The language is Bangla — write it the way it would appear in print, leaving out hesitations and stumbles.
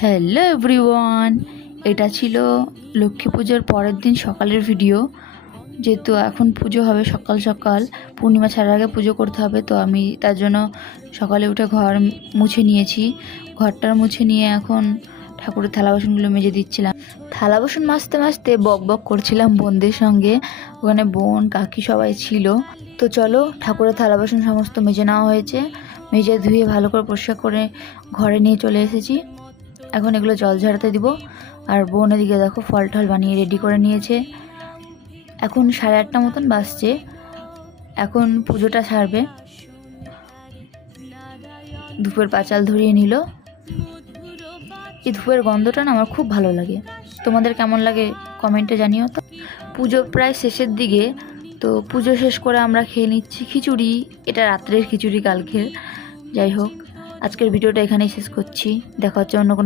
হ্যালো এভরিওয়ান, এটা ছিল লক্ষ্মী পুজোর পরের দিন সকালের ভিডিও। যেহেতু এখন পুজো হবে সকাল সকাল, পূর্ণিমা ছাড়ার আগে পুজো করতে হবে, তো আমি তার জন্য সকালে উঠে ঘর মুছে নিয়েছি। ঘরটা মুছে নিয়ে এখন ঠাকুরের থালা বাসনগুলো মেজে দিচ্ছিলাম। থালা বাসন মাজতে মাজতে বক বক করছিলাম বোনদের সঙ্গে। ওখানে বোন কাকি সবাই ছিল। তো চলো, ঠাকুরের থালা বাসন সমস্ত মেজে নেওয়া হয়েছে। মেজে ধুয়ে ভালো করে পরিষ্কার করে ঘরে নিয়ে চলে এসেছি। এখন এগুলো জল ঝাড়াতে দিব। আর বোন এদিকে দেখো ফল টল বানিয়ে রেডি করে নিয়েছে। এখন 8:30 মতন বাজছে। এখন পুজোটা সারবে। ধূপের পাঁচাল ধরিয়ে নিল। এই ধূপের গন্ধটা না আমার খুব ভালো লাগে। তোমাদের কেমন লাগে কমেন্টে জানিও তো। পুজো প্রায় শেষের দিকে, তো পুজো শেষ করে আমরা খেয়ে নিচ্ছি খিচুড়ি। এটা রাত্রের খিচুড়ি কালকের। যাই হোক, আজকের ভিডিওটা এখানেই শেষ করছি। দেখা হচ্ছে অন্য কোনো